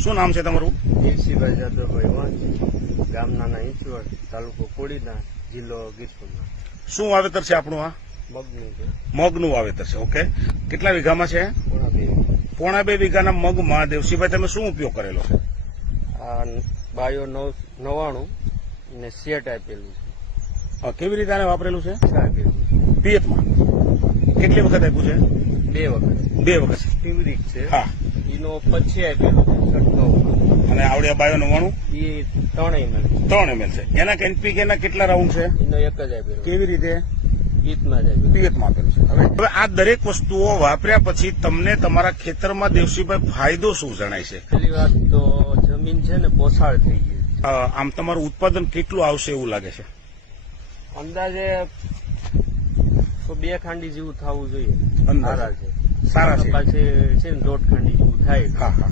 શું નામ છે તમારું? દેવસીભાઈ જાદવભાઈ વાંચી, ગામ નાના ઈંચવડ, તાલુકો કોડીના, જિલ્લો ગીર સોમનાથ. શું વાવેતર છે આપણું? આ મગનું છે. મગનું વાવેતર છે. ઓકે, કેટલા વીઘામાં છે? પોણા 2 પોણા 2 વીઘાના મગમાં દેવસીભાઈ તમે શું ઉપયોગ કરેલો છે? આ બાયો 99 ને સેટ આપેલું છે. કેવી રીતે આને વાપરેલું છે? આપેલું છે પિયતમાં કેટલી વખત આપ્યું છે? 2 વખત. 2 વખત. ફેવરિક છે. હા, એનો પછી આપેલું છે છંટકાવ. અને આવડ્યા બાયો 99 એ 3 ml 3 ml છે. એના એનપીકે ના કેટલા રાઉન્ડ છે? એનો એક જ આપેલો. કેવી રીતે? ઈદમાં જ આપેલું. પિયતમાં આપેલું છે. હવે આ દરેક વસ્તુઓ વાપર્યા પછી તમને તમારા ખેતરમાં દેવસીભાઈ ફાયદો શું જણાય છે? પેલી વાત તો જમીન છે ને પોસાળ થઈ ગઈ છે. આમ તમારું ઉત્પાદન કેટલું આવશે એવું લાગે છે? અંદાજે તો 2 ખાંડી જેવું થવું જોઈએ. અંદાજે. સારા છે. સારા છે. પછી છે ને 1.5 ખાંડી જેવું થાય. હા હા.